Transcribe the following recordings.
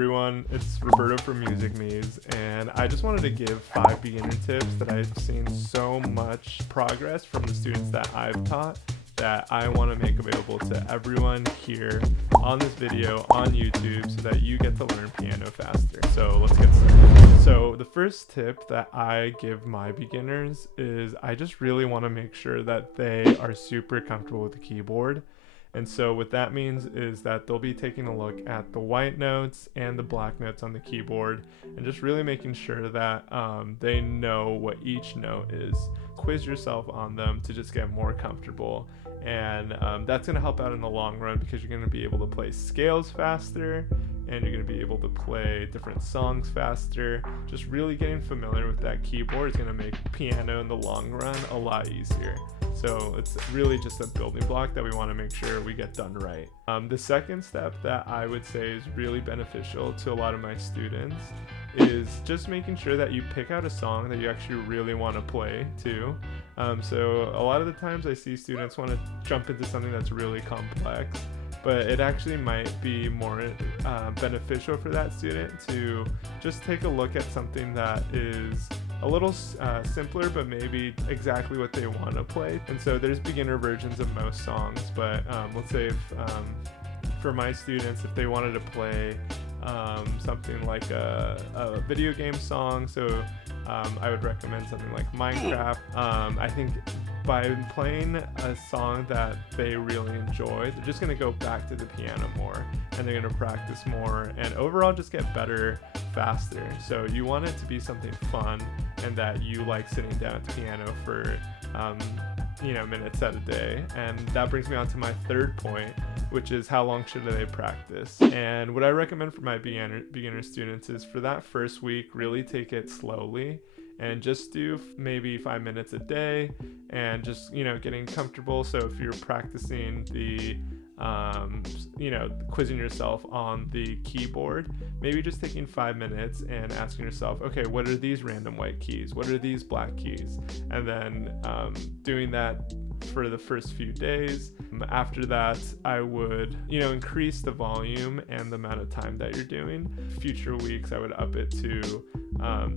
Everyone, it's Roberto from Music Me's, and I just wanted to give 5 beginner tips that I've seen so much progress from the students that I've taught that I want to make available to everyone here on this video on YouTube so that you get to learn piano faster. So let's get started. So the first tip that I give my beginners is I just really want to make sure that they are super comfortable with the keyboard. And so what that means is that they'll be taking a look at the white notes and the black notes on the keyboard and just really making sure that they know what each note is. Quiz yourself on them to just get more comfortable. And that's going to help out in the long run because you're going to be able to play scales faster and you're going to be able to play different songs faster. Just really getting familiar with that keyboard is going to make piano in the long run a lot easier. So it's really just a building block that we want to make sure we get done right. The second step that I would say is really beneficial to a lot of my students is just making sure that you pick out a song that you actually really want to play too. So a lot of the times I see students want to jump into something that's really complex, but it actually might be more beneficial for that student to just take a look at something that is a little simpler, but maybe exactly what they want to play. And so there's beginner versions of most songs, but let's say if, for my students, if they wanted to play something like a video game song, so I would recommend something like Minecraft. I think by playing a song that they really enjoy, they're just going to go back to the piano more and they're going to practice more and overall just get better faster. So you want it to be something fun and that you like sitting down at the piano for minutes at a day. And that brings me on to my third point, which is how long should they practice. And what I recommend for my beginner students is for that first week, really take it slowly and just do maybe 5 minutes a day and just getting comfortable. So if you're practicing the quizzing yourself on the keyboard, maybe just taking 5 minutes and asking yourself, okay, what are these random white keys? What are these black keys? And then doing that for the first few days. After that, I would, increase the volume and the amount of time that you're doing. Future weeks, I would up it to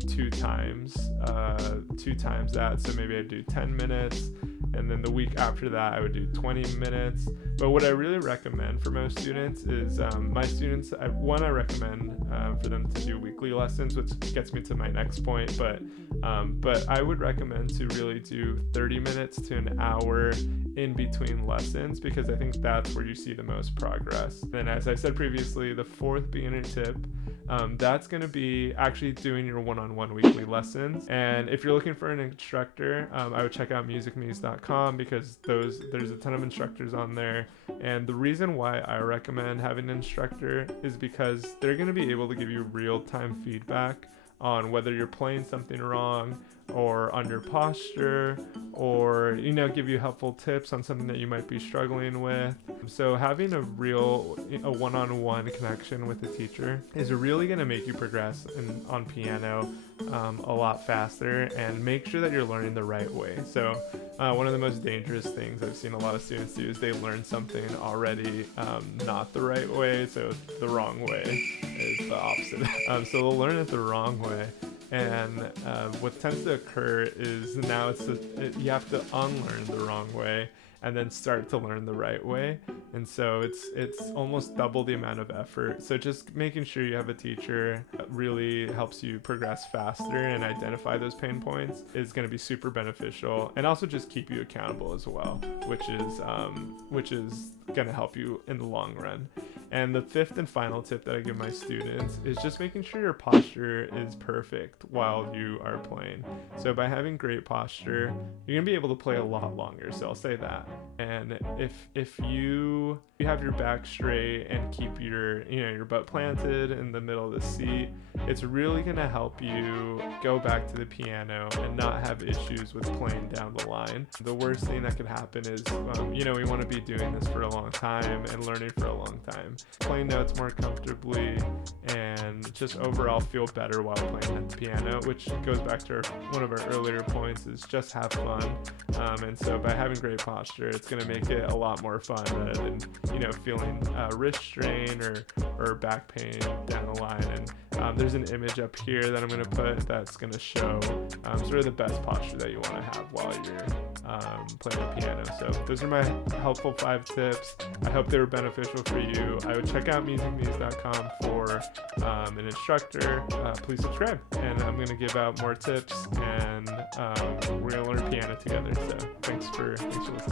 2 times that. So maybe I'd do 10 minutes. And then the week after that, I would do 20 minutes. But what I really recommend for most students is my students, I recommend for them to do weekly lessons, which gets me to my next point. But I would recommend to really do 30 minutes to an hour in between lessons because I think that's where you see the most progress. And as I said previously, the fourth beginner tip, that's going to be actually doing your one-on-one weekly lessons. And if you're looking for an instructor, I would check out musicmes.com because there's a ton of instructors on there. And the reason why I recommend having an instructor is because they're going to be able to give you real-time feedback on whether you're playing something wrong or on your posture, or give you helpful tips on something that you might be struggling with. So having a one-on-one connection with the teacher is really going to make you progress on piano a lot faster and make sure that you're learning the right way. So one of the most dangerous things I've seen a lot of students do is they learn something already not the right way, so the wrong way is the opposite. So they'll learn it the wrong way. And what tends to occur is now you have to unlearn the wrong way and then start to learn the right way. And so it's almost double the amount of effort. So just making sure you have a teacher that really helps you progress faster and identify those pain points is going to be super beneficial, and also just keep you accountable as well, which is going to help you in the long run. And the fifth and final tip that I give my students is just making sure your posture is perfect while you are playing. So by having great posture, you're gonna be able to play a lot longer. So I'll say that. And if you have your back straight and keep your butt planted in the middle of the seat, it's really gonna help you go back to the piano and not have issues with playing down the line. The worst thing that could happen is, we want to be doing this for a long time and learning for a long time. Playing notes more comfortably and just overall feel better while playing the piano, which goes back to one of our earlier points, is just have fun. And so by having great posture, it's going to make it a lot more fun rather than, feeling wrist strain or back pain down the line. And there's an image up here that I'm going to put that's going to show sort of the best posture that you want to have while you're playing the piano. So those are my helpful 5 tips. I hope they were beneficial for you. I would check out musicmuse.com for an instructor. Please subscribe, and I'm going to give out more tips, and we're going to learn piano together. So thanks for listening.